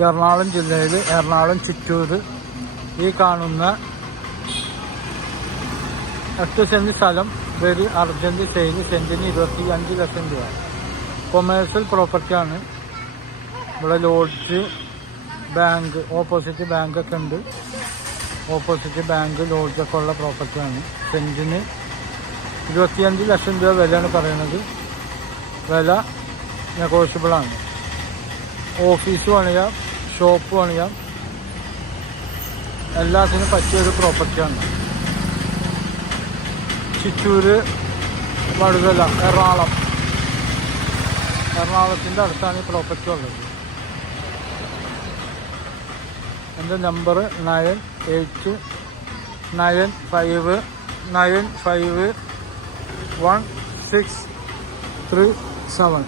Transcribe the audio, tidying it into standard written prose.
എറണാകുളം ജില്ലയിൽ എറണാകുളം ചിറ്റൂർ ഈ കാണുന്ന 8 സെൻറ്റ് സ്ഥലം വെരി അർജൻറ്റ് സെയിൽ. സെൻറ്റിന് 25 ലക്ഷം രൂപ. കൊമേഴ്സ്യൽ പ്രോപ്പർട്ടിയാണ്. ഇവിടെ ലോഡ്ജ്, ബാങ്ക്, ഓപ്പോസിറ്റ് ബാങ്കൊക്കെ ഉണ്ട്. ഓപ്പോസിറ്റ് ബാങ്ക്, ലോഡ്ജൊക്കെ ഉള്ള പ്രോപ്പർട്ടിയാണ്. സെൻറ്റിന് 25 ലക്ഷം രൂപ വിലയാണ് പറയുന്നത്. വില നെഗോഷ്യബിളാണ്. ഓഫീസ് പണിയാം, ഷോപ്പ് പണിയാം, എല്ലാത്തിനും പറ്റിയൊരു പ്രോപ്പർട്ടിയാണ്. ചിറ്റൂര്, വടുതല, എറണാകുളത്തിൻ്റെ അടുത്താണ് ഈ പ്രോപ്പർട്ടി ഉള്ളത്. എൻ്റെ നമ്പർ 9895951637.